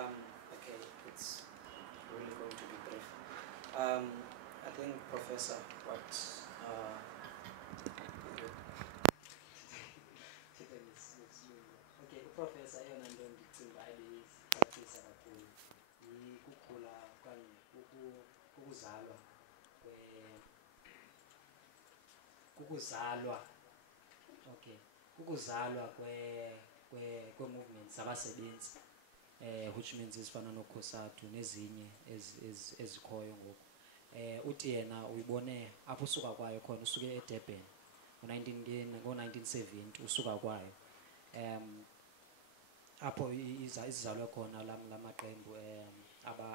Okay, it's really going to be brief. I think Professor, what okay, Professor yona nto ndicinga ayibisaqisa kakhulu yikukhula okanye ukuzalwa kukuzalwa okay kukuzalwa kwe-movements zabasebenzi which means izifana nokhosathu nezinye ezikhoyo ngoku uthi yena uyibone apho usuka kwayo khona usuke eDurban ngo-1970 usuka kwayo apho izizalwe khona lamaqembu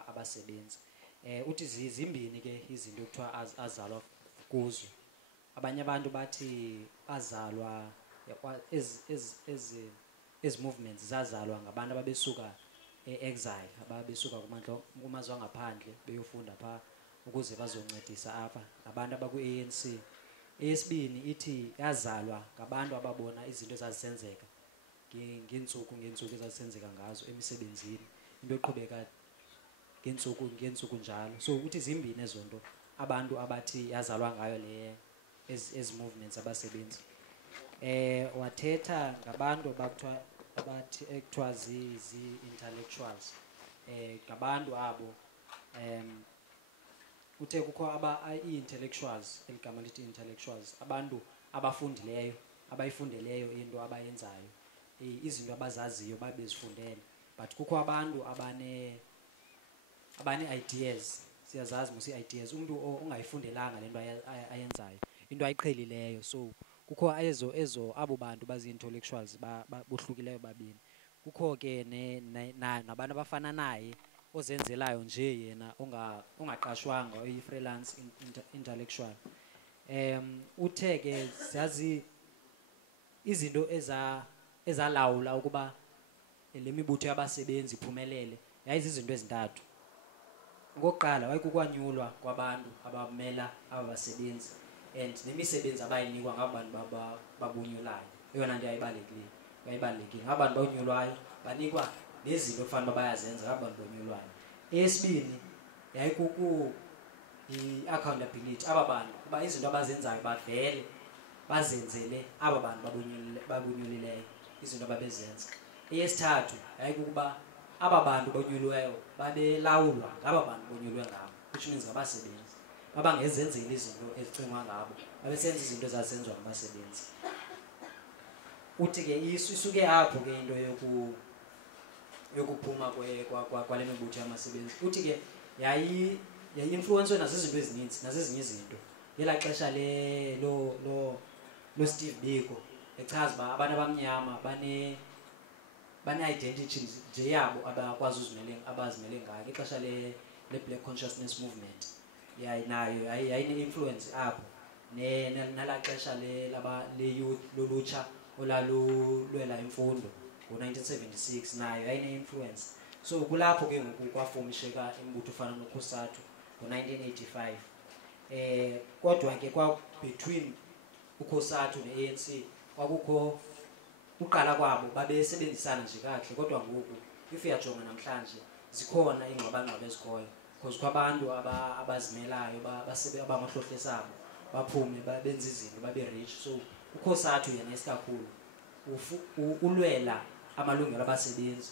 abasebenzi uthi zimbini ke izinto ekuthiwa azalwa kuzo. Abanye abantu bathi bazalwa ezi movements zazalwa ngabantu ababesuka e-exile, ababesuka kumazwe angaphandle beyofunda pha ukuze bazoncedisa apha nabantu abaku-ANC. Eyesibini ithi yazalwa ngabantu ababona izinto ezazisenzeka ngeentsuku ezazisenzeka ngazo emisebenzini, into eqhubeka ngeentsuku njalo. So uthi zimbini ezo nto abantu abathi yazalwa ngayo ezi movements abasebenzi. Wathetha ngabantu abathi ekuthiwa zi-intellectuals, ngabantu abo uthe kukho ii-intellectuals, eligama lithi intellectuals, abantu abafundileyo, abayifundeleyo into abayenzayo, izinto abazaziyo babezifundele, but kukho abantu abane-ideas. Siyazazi mos ii-ideas, umntu ongayifundelanga le nto ayenzayo, into ayiqhelileyo. So kukho abo bantu bazi-intellectuals bohlukileyo babini. Kukho ke nabantu abafana naye ozenzelayo nje yena ongaqashwanga, oyi-freelance intellectual. Uthe ke zazi izinto ezalawula ukuba le mibutho yabasebenzi iphumelele yayizizinto ezintathu. Ngokuqala wayekukwanyulwa kwabantu abamela aba basebenzi and nemisebenzi abayinikwa ngabo bantu babunyulayo, eyona nto yayibalulekile ngabo bantu bonyulwayo banikwa nezinto ekufanele bayazenza ngabo bantu bonyulwayo. Eyesibini i-accountability, aba bantu uba izinto abazenzayo bavele bazenzele aba bantu babunyulileyo izinto ababezenza. Eyesithathu yayikukuba aba bantu bonyulweyo babelawulwa ngaba bantu bonyulwe ngabo, which means ngabasebenzi, babangezenzeli izinto ezicingwa ngabo, babesenza izinto ezazenziwa ngabasebenzi. Uthi ke isuke apho ke into yokuphuma kwale mibutho yamasebenzi. Uthi ke yayi-influencwe nazizinto ezininzi, nazezinye izinto ngelaa xesha lo Steve Biko echaza uba abantu abamnyama bane-identity nje yabo abakwazi abazimele ngayo. Ixesha le-Black Consciousness Movement nayo yayine-influence apho, nalaa xesha le-youth lolutsha olalulwela imfundo ngo-1976 nayo yayine-influence. So kulapho ke ngoku kwafomisheka imbutho ofana nokhosathu ngo-1985. Kodwa ke between ukhosathu ne-ANC kwakukho uqala kwabo, babesebenzisana nje kakuhle. Kodwa ngoku if uyajonga namhlanje zikhona iingxwabangxwaba ezikhoyo because kwabantu abazimelayo abamahlohlesabo baphume benze izinto babe-rich. So ukhosathu yena isikakhulu ulwela amalungelo abasebenzi,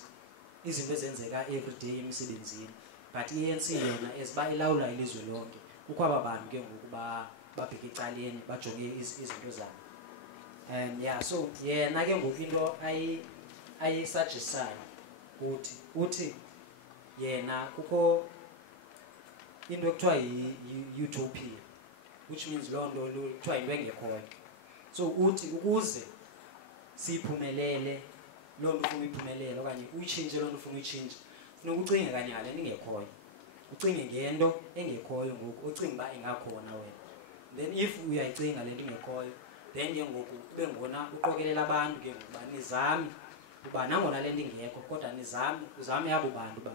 izinto ezenzeka everyday emisebenzini, but i-ANC yona eziba ilawula ilizwe lonke. Kukho aba bantu ke ngoku babheke ecaleni bajonge izinto zabo. So yena ke ngoku into ayisugestisayo uthi yena kukho into ekuthiwa yi-utopia, which means loo nto kuthiwa yinto engekhoyo. So uthi ukuze siyiphumelele loo nto ufuna uyiphumelele okanye uyitshintshe loo nto ufuna uyitshintshe, funeka ucinge kanye ngale nto ingekhoyo, ucinge ngento engekhoyo ngoku ocinga uba ingakhona wena. Then if uyayicinga le nto ingekhoyo, then ke ngoku kube ngona uqokelela abantu ke ngoku uba nizame uba nangona le nto ingekho kodwa uzame abo bantu uba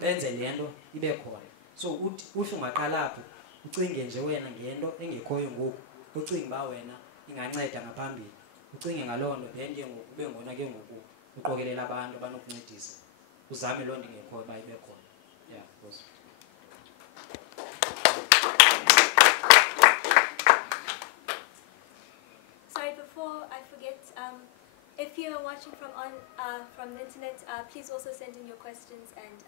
benze le nto ibe khona. So uthi ungaqala apho ucinge nje wena ngento engekhoyo ngoku ucinga uba wena inganceda ngaphambili, ucinge ngaloo nto, then ke ngoku ube ngona ke ngoku uqokelela abantu abanokuncedisa uzame loo nto ingekhoyo uba ibe khona. Yeah, because sorry, before I forget, if you're watching from the internet, please also send in your questions, and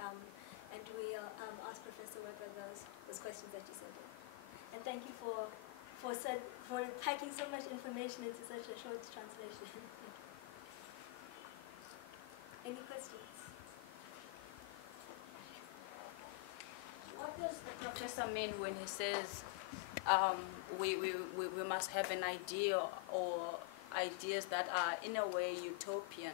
we'll ask Professor Webber those questions that you sent in. And thank you for packing so much information into such a short translation. Any questions? What does the professor mean when he says we must have an idea or ideas that are in a way utopian?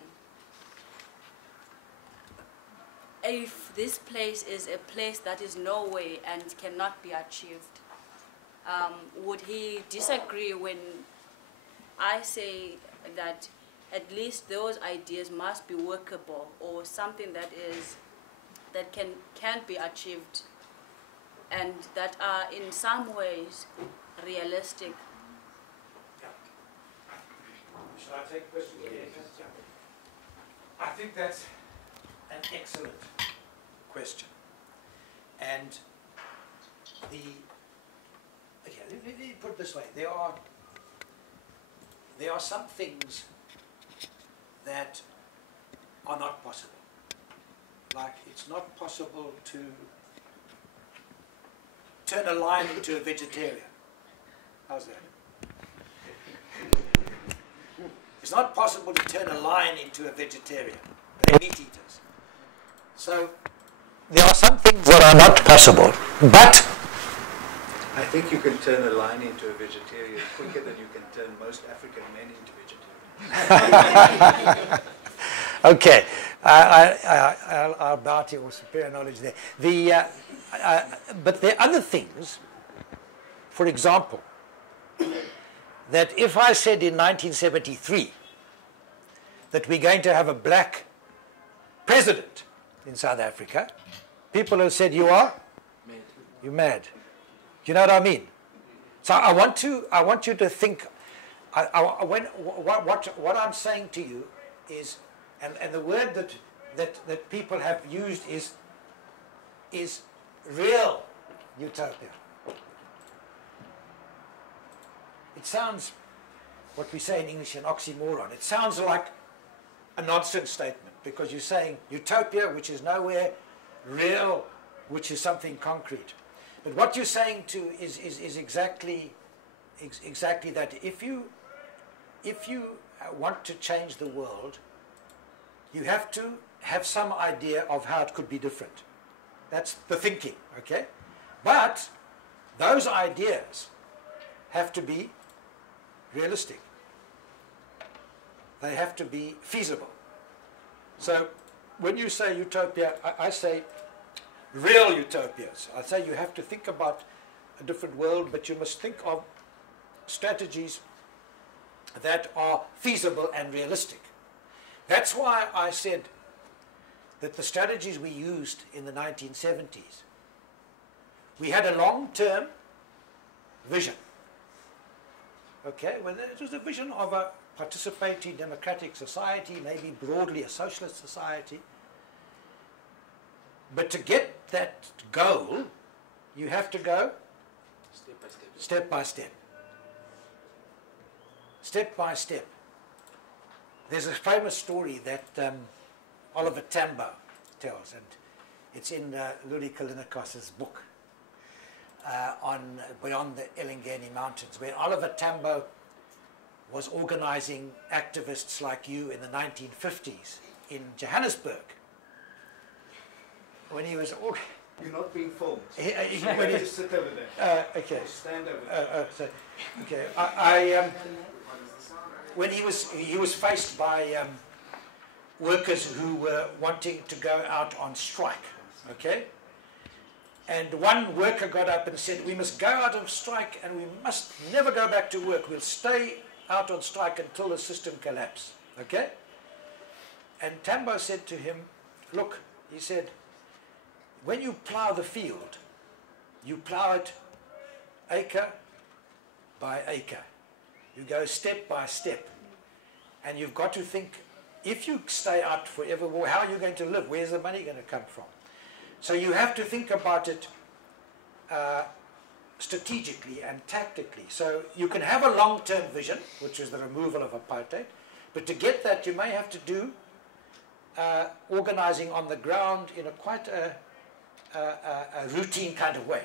If this place is a place that is no way and cannot be achieved, would he disagree when I say that at least those ideas must be workable, or something that can be achieved and that are in some ways realistic? Should I take the question? Yeah. I think that's an excellent question. And let me put it this way. There are some things that are not possible. Like, it's not possible to turn a lion into a vegetarian. How's that? It's not possible to turn a lion into a vegetarian. They're meat eaters. So there are some things that are not possible, but I think you can turn a lion into a vegetarian quicker than you can turn most African men into vegetarians. okay, I'll bow to your superior knowledge there. But there are other things, for example, that if I said in 1973 that we're going to have a black president in South Africa, people have said, you are? Mad. You're mad. Do you know what I mean? So I want you to think, what I'm saying to you is, and the word that people have used is real utopia. It sounds, what we say in English, an oxymoron. It sounds like a nonsense statement, because you're saying utopia, which is nowhere, real, which is something concrete. But what you're saying too is exactly that. If you want to change the world, you have to have some idea of how it could be different. That's the thinking, okay? But those ideas have to be realistic. They have to be feasible. So when you say utopia, I say real utopias. I say you have to think about a different world, but you must think of strategies that are feasible and realistic. That's why I said that the strategies we used in the 1970s, we had a long-term vision. Okay, well, it was a vision of a participatory democratic society, maybe broadly a socialist society. But to get that goal, you have to go step by step. Step by step. Step by step. There's a famous story that Oliver Tambo tells, and it's in Luri Kalinikos's book on Beyond the Elingeni Mountains, where Oliver Tambo was organizing activists like you in the 1950s in Johannesburg. When he was... You're not being filmed. When he, just sit over there. okay. Or stand over there. Okay. When he was faced by workers who were wanting to go out on strike, okay? And one worker got up and said, we must go out on strike and we must never go back to work. We'll stay out on strike until the system collapses, okay? And Tambo said to him, look, he said, when you plow the field, you plow it acre by acre. You go step by step. And you've got to think if you stay out forever, well, how are you going to live? Where's the money going to come from? So you have to think about it strategically and tactically. So you can have a long-term vision, which is the removal of apartheid, but to get that you may have to do organizing on the ground in a quite a routine kind of way.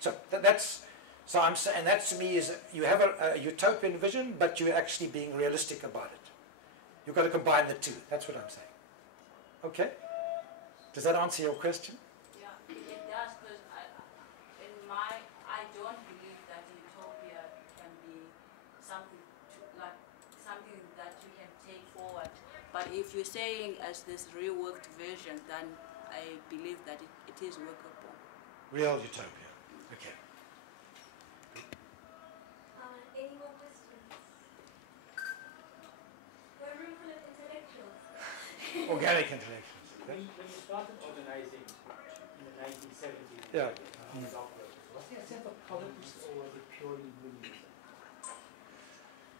So and that to me is you have a utopian vision, but you're actually being realistic about it. You've got to combine the two. That's what I'm saying. Okay? Does that answer your question? Yeah, it does, because I don't believe that utopia can be something something that you can take forward. But if you're saying as this reworked version, then I believe that it is workable. Real utopia. Okay. Any more questions? We're a room full of intellectuals. Organic intellectuals. When you started organizing in the 1970s, Yeah. was there a sense of politics or was it purely unionism?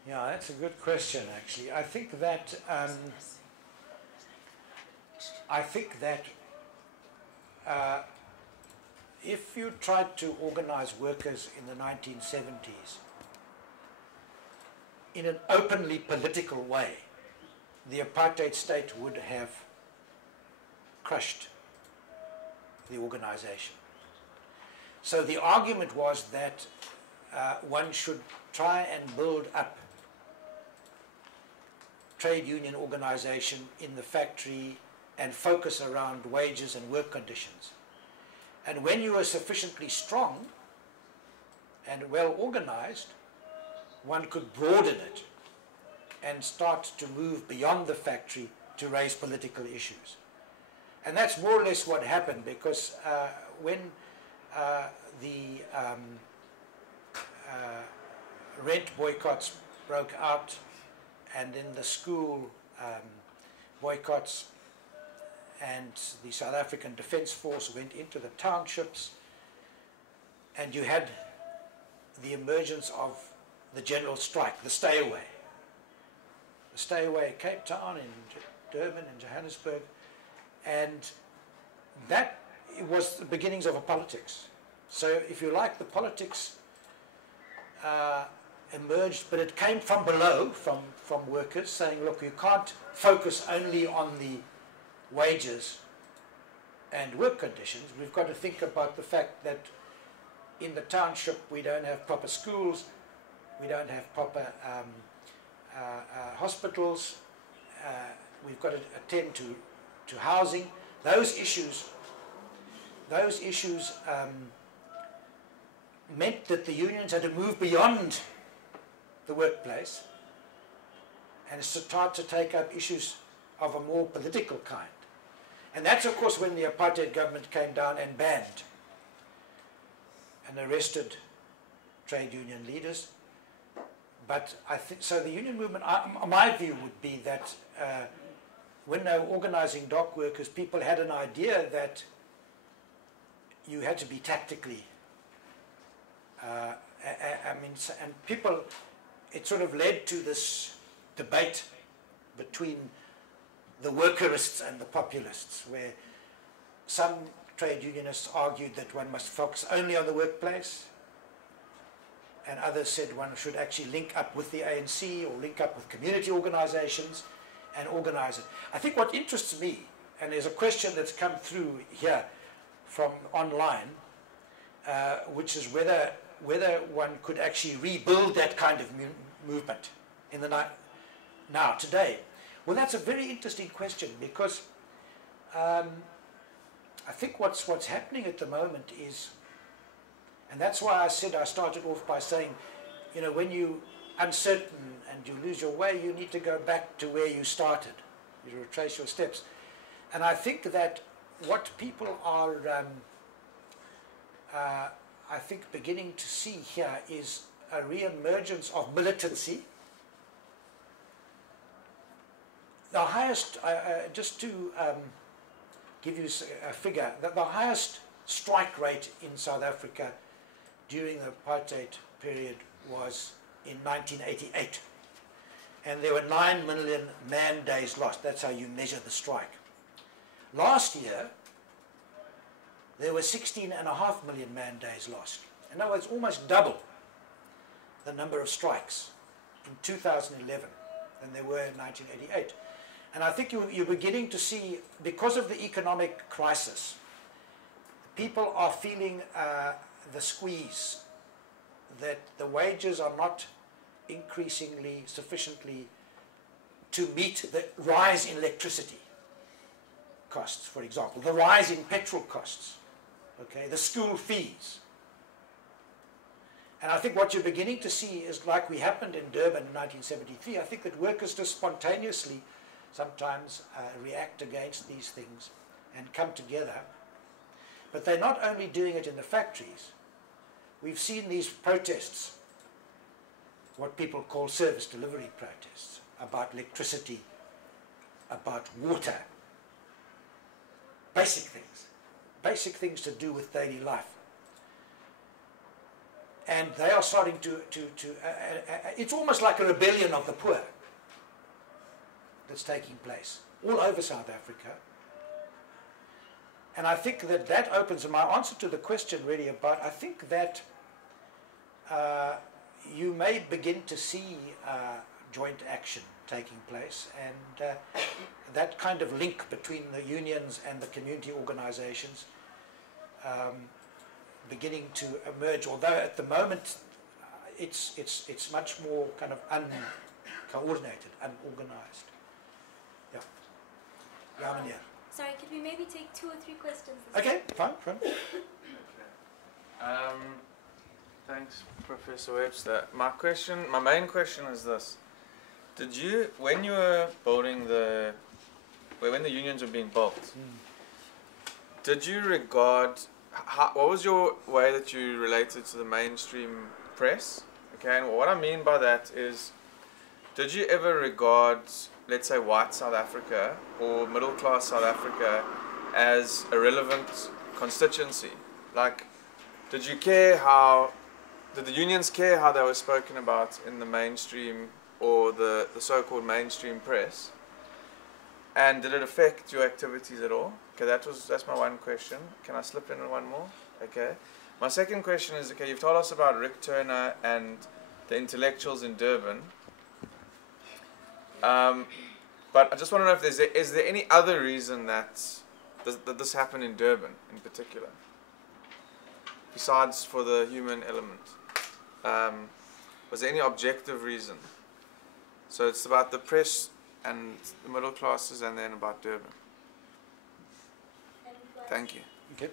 Yeah, that's a good question, actually. I think that if you tried to organize workers in the 1970s in an openly political way, the apartheid state would have crushed the organization. So the argument was that one should try and build up trade union organization in the factory and focus around wages and work conditions. And when you are sufficiently strong and well organized, one could broaden it and start to move beyond the factory to raise political issues. And that's more or less what happened, because when the rent boycotts broke out, and then the school boycotts, and the South African Defence Force went into the townships, and you had the emergence of the general strike, the stay away. The stay away in Cape Town, in Durban, in Johannesburg, and that was the beginnings of a politics. So if you like, the politics emerged, but it came from below, from workers saying, look, you can't focus only on the wages and work conditions. We've got to think about the fact that in the township we don't have proper schools, we don't have proper hospitals, we've got to attend to housing. Those issues meant that the unions had to move beyond the workplace and start to take up issues of a more political kind. And that's, of course, when the apartheid government came down and banned and arrested trade union leaders. But I think, so the union movement, my view would be that when they were organizing dock workers, people had an idea that you had to be tactically, and people, it sort of led to this debate between the workerists and the populists, where some trade unionists argued that one must focus only on the workplace, and others said one should actually link up with the ANC or link up with community organizations and organize it. I think what interests me, and there's a question that's come through here from online, which is whether one could actually rebuild that kind of movement in the now today. Well, that's a very interesting question, because I think what's happening at the moment is, and that's why I said, I started off by saying, you know, when you're uncertain and you lose your way, you need to go back to where you started. You retrace your steps. And I think that what people are, I think, beginning to see here is a re-emergence of militancy. The highest, just to give you a figure, the highest strike rate in South Africa during the apartheid period was in 1988. and there were 9 million man days lost. That's how you measure the strike. Last year, there were 16.5 million man days lost. In other words, almost double the number of strikes in 2011 than there were in 1988. And I think you're beginning to see, because of the economic crisis, people are feeling the squeeze, that the wages are not increasingly sufficiently to meet the rise in electricity costs, for example, the rise in petrol costs, okay, the school fees. And I think what you're beginning to see is, like we happened in Durban in 1973, I think that workers just spontaneously sometimes react against these things and come together. But they're not only doing it in the factories. We've seen these protests, what people call service delivery protests, about electricity, about water, basic things to do with daily life. And they are starting to it's almost like a rebellion of the poor that's taking place all over South Africa. And I think that that opens, and my answer to the question really about, I think that you may begin to see joint action taking place, and that kind of link between the unions and the community organizations beginning to emerge, although at the moment it's much more kind of uncoordinated, unorganized. Yeah. Yeah, meneer. Sorry, could we maybe take 2 or 3 questions? Okay, fine. Thanks, Professor Webster. My main question is this: did you, when you were building when the unions were being built, did you regard, what was your way that you related to the mainstream press? Okay, and what I mean by that is, did you ever regard, let's say, white South Africa or middle class South Africa as a relevant constituency? Like, did the unions care how they were spoken about in the mainstream or the so-called mainstream press? And did it affect your activities at all? Okay, that's my one question. Can I slip in one more? Okay. My second question is, okay, you've told us about Rick Turner and the intellectuals in Durban. But I just want to know if is there any other reason that this happened in Durban in particular, besides for the human element? Was there any objective reason? So it's about the press and the middle classes, and then about Durban. Thank you. Okay.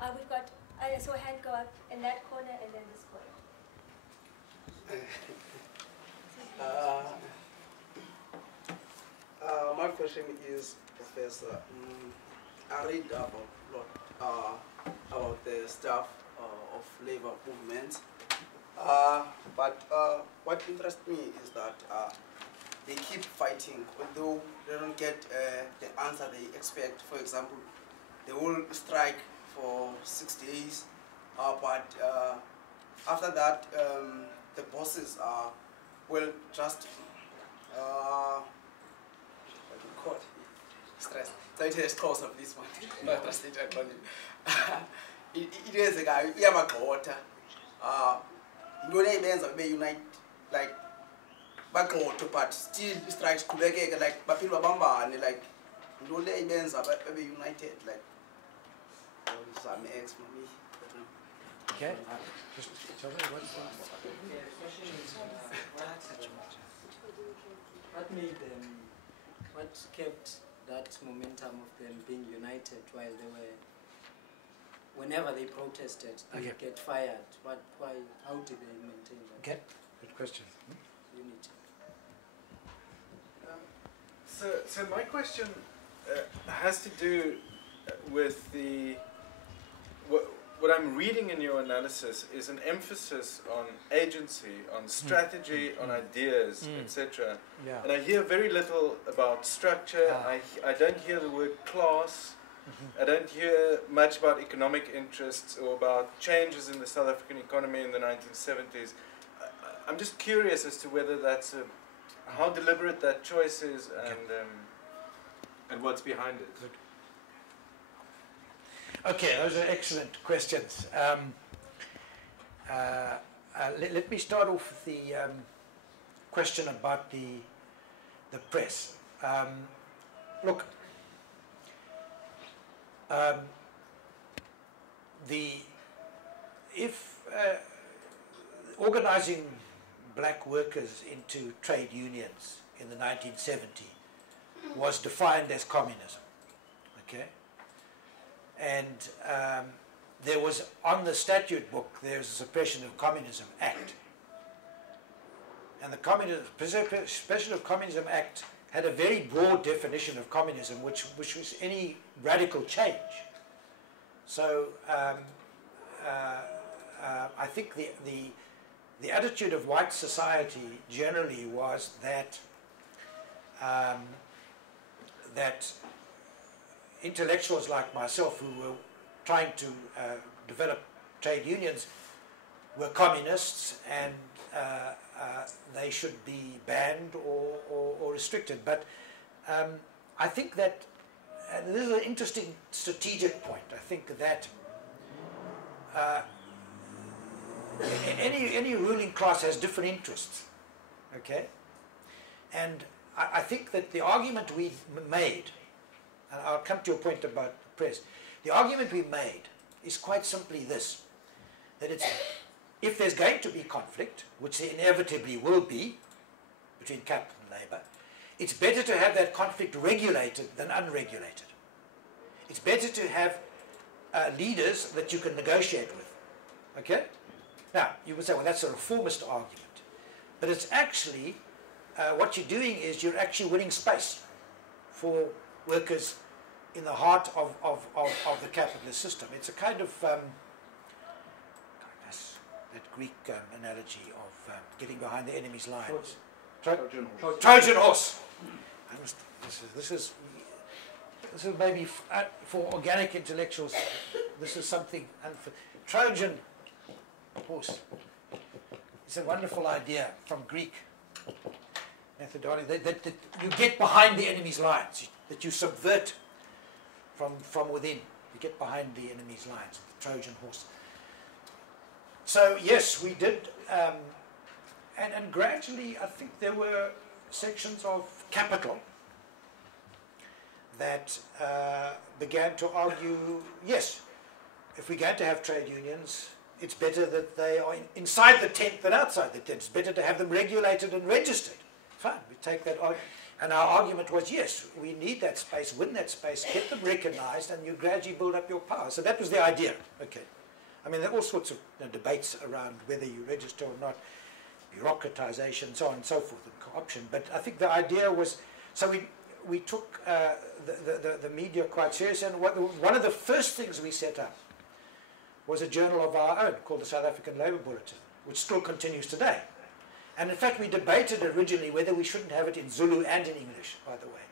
We've got, I saw a hand go up in that corner and then this corner. My question is, Professor, I read about the stuff of labor movements, but what interests me is that they keep fighting, although they don't get the answer they expect. For example, they will strike for 6 days, but after that, the bosses will just stress. So it is cause of this one. Not translated it is a guy. We have a quarter. You know, they unite like back but still strikes to like people bamba and like you know they are united like some ex for me. Okay. Just tell me what's What made them, what kept that momentum of them being united while they were, whenever they protested, they would get fired? Why, how did they maintain that okay? Good question. unity? So my question has to do with what I'm reading in your analysis is an emphasis on agency, on strategy, on ideas, etc. Yeah. And I hear very little about structure. I don't hear the word class. I don't hear much about economic interests or about changes in the South African economy in the 1970s. I'm just curious as to whether that's how deliberate that choice is and what's behind it. Good. Okay, those are excellent questions. Let me start off with the question about the press. Look, organizing black workers into trade unions in the 1970s was defined as communism, okay? And there was, on the statute book, there's a Suppression of Communism Act. And the Suppression of Communism Act had a very broad definition of communism, which was any radical change. So I think the attitude of white society generally was that that intellectuals like myself who were trying to develop trade unions were communists, and they should be banned or restricted. But I think that this is an interesting strategic point. I think that any ruling class has different interests, okay? And I think that the argument we made, and I'll come to your point about the press, the argument we made is quite simply this, that it's, if there's going to be conflict, which there inevitably will be, between capital and labour, it's better to have that conflict regulated than unregulated. It's better to have leaders that you can negotiate with, okay? Now, you would say, well, that's a reformist argument. But it's actually, what you're doing is you're actually winning space for workers in the heart of the capitalist system. It's a kind of, that Greek analogy of getting behind the enemy's lines. Trojan horse. Trojan horse. This is maybe for organic intellectuals, this is something, Trojan horse. It's a wonderful idea from Greek methodology that you get behind the enemy's lines, that you subvert from within. You get behind the enemy's lines, the Trojan horse. So yes, we did, and gradually I think there were sections of capital that began to argue, yes, if we're going to have trade unions, it's better that they are inside the tent than outside the tent. It's better to have them regulated and registered. Fine, we take that on. And our argument was, yes, we need that space, win that space, get them recognized, and you gradually build up your power. So that was the idea. Okay. I mean, there are all sorts of debates around whether you register or not, bureaucratization, so on and so forth, and co-option. But I think the idea was, so we took the media quite seriously, and one of the first things we set up was a journal of our own called the South African Labour Bulletin, which still continues today. And in fact, we debated originally whether we shouldn't have it in Zulu and in English, by the way.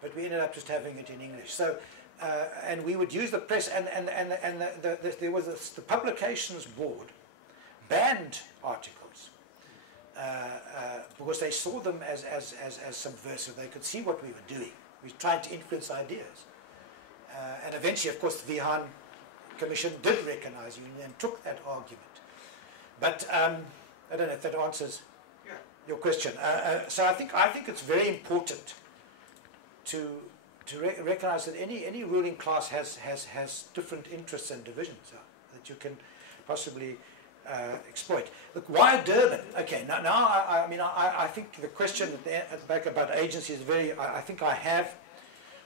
But we ended up just having it in English. So, and we would use the press, and there was the publications board banned articles because they saw them as subversive. They could see what we were doing. We tried to influence ideas. And eventually, of course, the Vihan Commission did recognize union and took that argument. But I don't know if that answers your question. So I think it's very important to recognize that any ruling class has different interests and divisions that you can possibly exploit. Look, why Durban? Okay, now I think the question at the back about agency is very. I think I have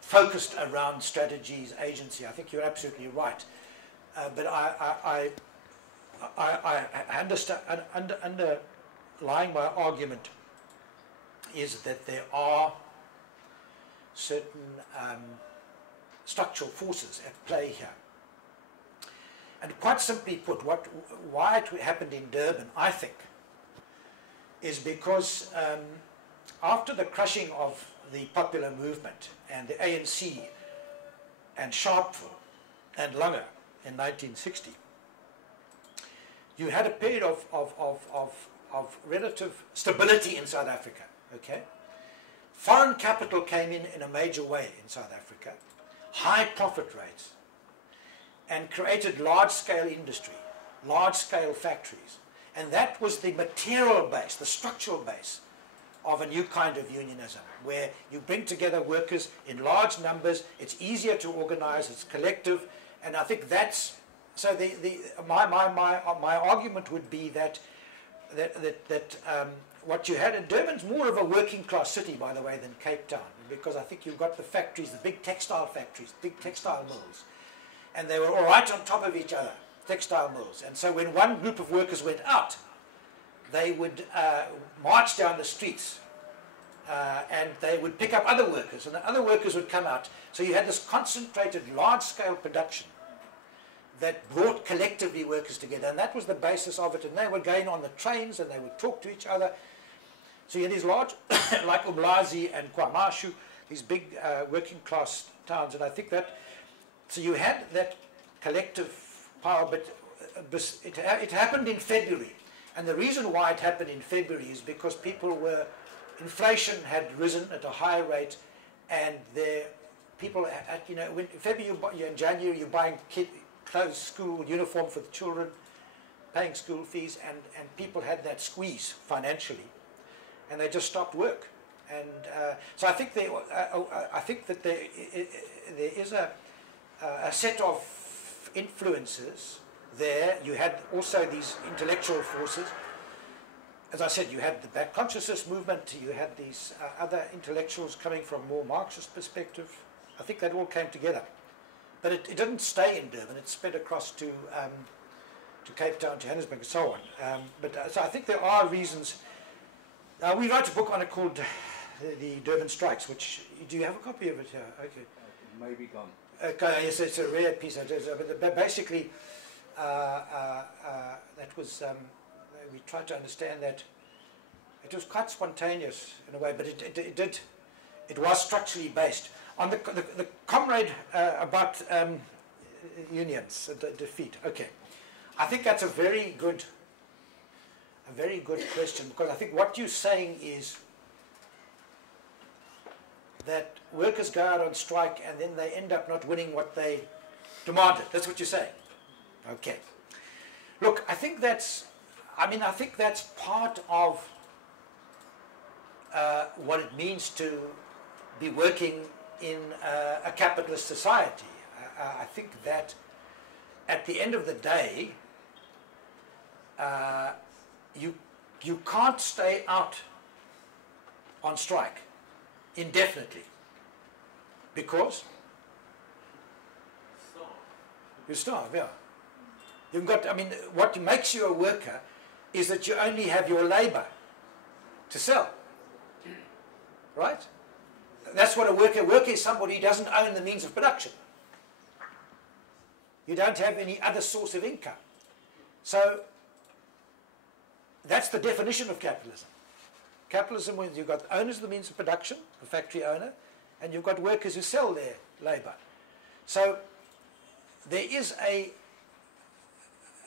focused around strategies, agency. I think you're absolutely right. But I understand, underlying my argument is that there are certain structural forces at play here. And quite simply put, why it happened in Durban, I think, is because after the crushing of the popular movement and the ANC and Sharpeville and Langer in 1960, you had a period of relative stability in South Africa. Okay, foreign capital came in a major way in South Africa, high profit rates, and created large-scale industry, large-scale factories, and that was the material base, the structural base of a new kind of unionism, where you bring together workers in large numbers. It's easier to organize. It's collective, and I think that's so. My argument would be that what you had in Durban's more of a working class city, by the way, than Cape Town, because I think you've got the factories, the big textile factories, big textile mills, and they were all right on top of each other, textile mills. And so when one group of workers went out, they would march down the streets and they would pick up other workers, and the other workers would come out. So you had this concentrated, large-scale production that brought collectively workers together, and that was the basis of it. And they were going on the trains and they would talk to each other. So you had these large, like Umlazi and KwaMashu, these big working class towns, and I think that, so you had that collective power, but it happened in February. And the reason why it happened in February is because inflation had risen at a high rate, and people had, when February and January you're buying clothes, school uniform for the children, paying school fees, and people had that squeeze financially, and they just stopped work. And so I think that there is a set of influences there. You had also these intellectual forces. As I said, you had the Black Consciousness movement, you had these other intellectuals coming from a more Marxist perspective. I think that all came together. But it didn't stay in Durban, it spread across to Cape Town, Johannesburg, and so on. So I think there are reasons. We wrote a book on it called The Durban Strikes, which, do you have a copy of it here? Okay. It may be gone. Okay, yes, it's a rare piece. But basically, that was, we tried to understand that it was quite spontaneous in a way, but it was structurally based. On the comrade about unions, defeat. Okay, I think that's a very good question, because I think what you're saying is that workers go out on strike and then they end up not winning what they demanded. That's what you're saying. Okay. Look, I think that's part of what it means to be working in a capitalist society. I think that at the end of the day, you can't stay out on strike indefinitely, because you starve. Yeah, you've got. What makes you a worker is that you only have your labor to sell, right? That's what a worker is. Somebody who doesn't own the means of production. You don't have any other source of income. So that's the definition of capitalism. Capitalism, when you've got owners of the means of production, the factory owner, and you've got workers who sell their labor. So there is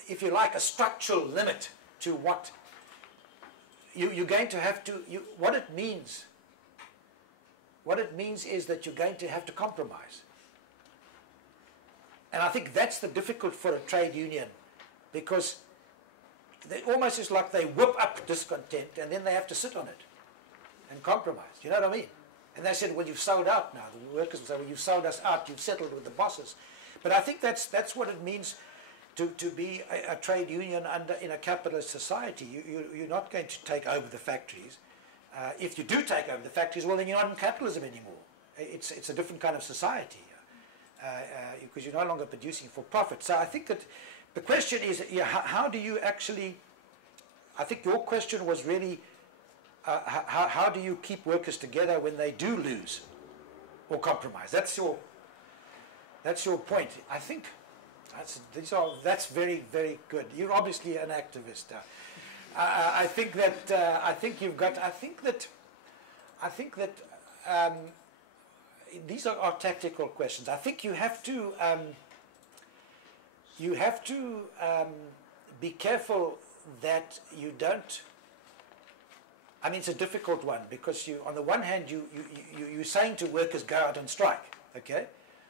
if you like, a structural limit to what you're going to have to, what it means is that you're going to have to compromise. And I think that's the difficult for a trade union, because they almost is like they whip up discontent and then they have to sit on it and compromise. You know what I mean? And they said, well, you've sold out now. The workers will say, well, you've sold us out, you've settled with the bosses. But I think that's what it means to be a trade union in a capitalist society. You're not going to take over the factories. If you do take over the factories, well, then you're not in capitalism anymore. It's a different kind of society, because you're no longer producing for profit. So I think that the question is, how do you actually, I think your question was really, how do you keep workers together when they do lose or compromise? That's your point. I think that's very, very good. You're obviously an activist. I think that these are tactical questions. I think you have to be careful that you don't I mean, it's a difficult one because on the one hand, you're saying to workers, go out and strike, okay?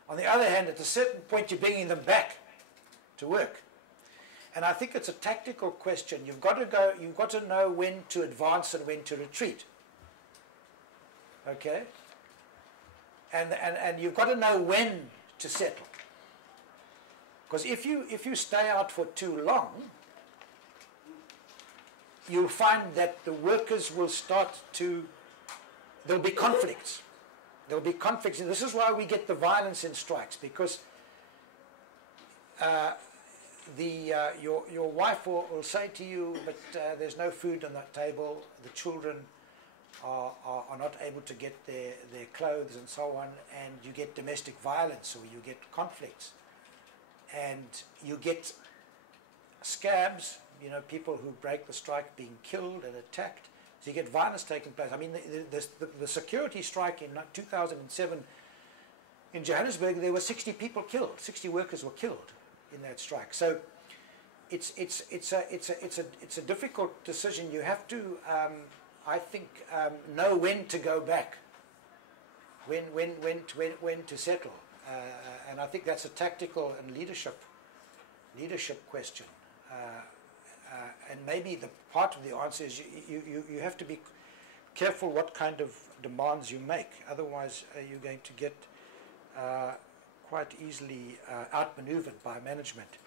On the other hand, at a certain point, you're bringing them back to work. And I think it's a tactical question. You've got to know when to advance and when to retreat, okay? And you've got to know when to settle. Because if you stay out for too long, you'll find that the workers will there'll be conflicts. There'll be conflicts. And this is why we get the violence in strikes, because your wife will say to you, but there's no food on that table, the children are not able to get their clothes and so on, and you get domestic violence or you get conflicts. And you get scabs, people who break the strike being killed and attacked. So you get violence taking place. I mean, the security strike in 2007 in Johannesburg, there were 60 people killed. 60 workers were killed in that strike. So it's a difficult decision. You have to, I think, know when to go back, when to settle. And I think that's a tactical and leadership question. And maybe the part of the answer is you have to be careful what kind of demands you make. Otherwise, you're going to get quite easily outmaneuvered by management.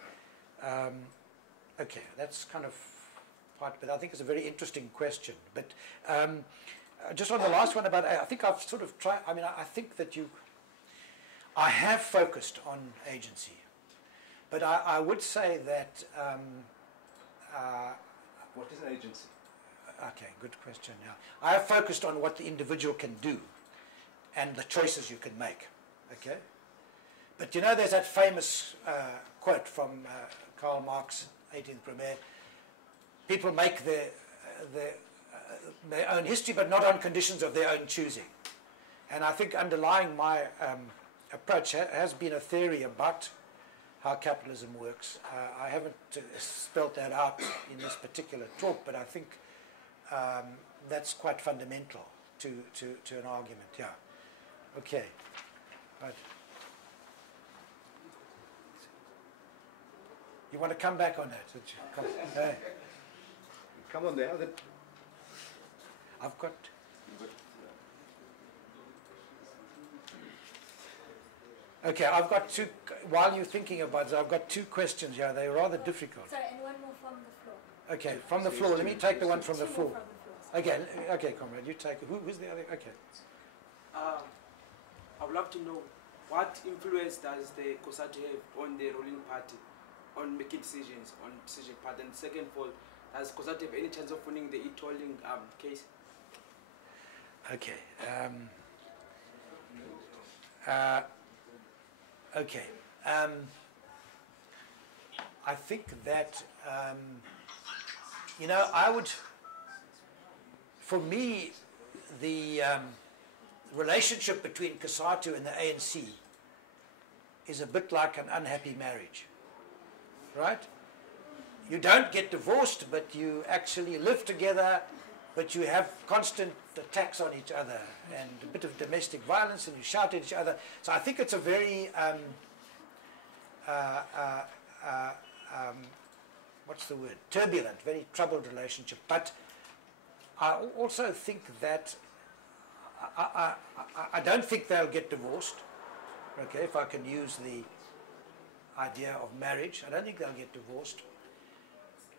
Okay, that's kind of part, but I think it's a very interesting question. But just on the last one about, I think I've sort of tried, I mean, I think that I have focused on agency, but I would say that... what is an agency? Okay, good question. Yeah, I have focused on what the individual can do and the choices you can make. Okay, but there's that famous quote from Karl Marx, 18th Brumaire: "People make their own history, but not on conditions of their own choosing." And I think underlying my approach has been a theory about how capitalism works. I haven't spelled that out in this particular talk, but I think that's quite fundamental to an argument. Yeah. Okay. Right. You want to come back on that? Come on, the other. I've got. Okay, I've got two. While you're thinking about it, I've got two questions. Yeah, they're rather difficult. Sorry, and one more from the floor. Okay, from the floor. Let me take the one from the Two floor. more from the floor. Okay, comrade, you take. Who's the other? Okay. I would love to know what influence does the COSATU have on the ruling party, on making decisions, on decision part. And second of all, does COSATU have any chance of winning the e-tolling case? Okay. Okay. I think that, I would, for me, the relationship between COSATU and the ANC is a bit like an unhappy marriage, right? You don't get divorced, but you actually live together, but you have constant attacks on each other and a bit of domestic violence, and you shout at each other. So I think it's a very, what's the word? Turbulent, very troubled relationship. But I also think that I don't think they'll get divorced. Okay, if I can use the idea of marriage, I don't think they'll get divorced.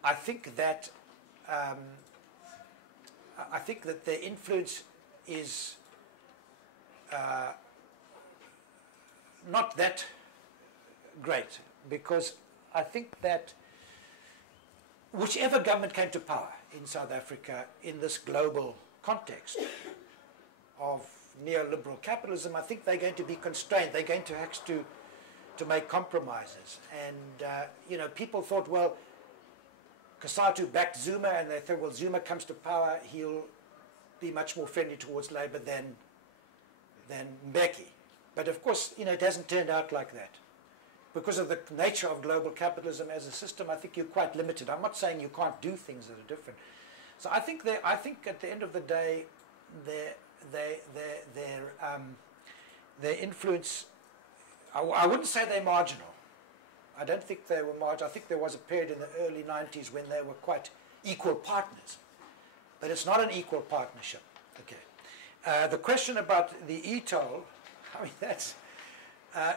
I think that their influence is not that great, because I think that whichever government came to power in South Africa in this global context of neoliberal capitalism, I think they're going to be constrained. They're going to have to make compromises. And, people thought, well, COSATU backed Zuma, and they thought, well, Zuma comes to power, he'll be much more friendly towards Labour than Mbeki. But of course, it hasn't turned out like that. Because of the nature of global capitalism as a system, I think you're quite limited. I'm not saying you can't do things that are different. So I think at the end of the day, their influence, I wouldn't say they're marginal. I don't think they were marginal. I think there was a period in the early 90s when they were quite equal partners. But it's not an equal partnership. Okay. The question about the e-toll, I mean, that's,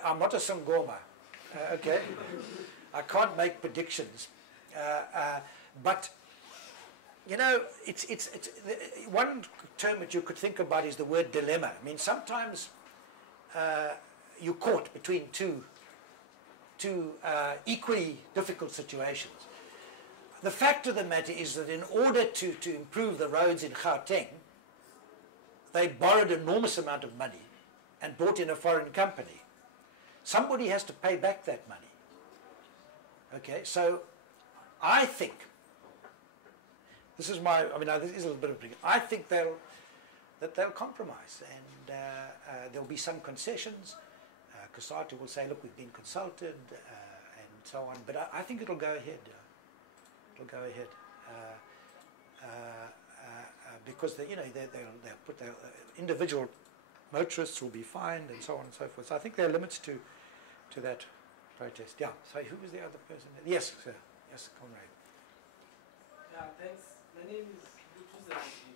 I'm not a Sangoma, okay? I can't make predictions. But, you know, it's one term that you could think about is the word dilemma. I mean, sometimes you're caught between two equally difficult situations. The fact of the matter is that in order to improve the roads in Gauteng, they borrowed an enormous amount of money and brought in a foreign company. Somebody has to pay back that money. Okay, so I think, this is my, I mean, this is a little bit of, I think they'll compromise, and there'll be some concessions. COSATU will say, look, we've been consulted, and so on, but I think it'll go ahead. It'll go ahead. Because they'll put their individual motorists will be fined and so on and so forth. So I think there are limits to that protest. Yeah. So who was the other person? Yes, sir. Yes, comrade. Yeah, thanks. My name is Ndifuna Ukwazi.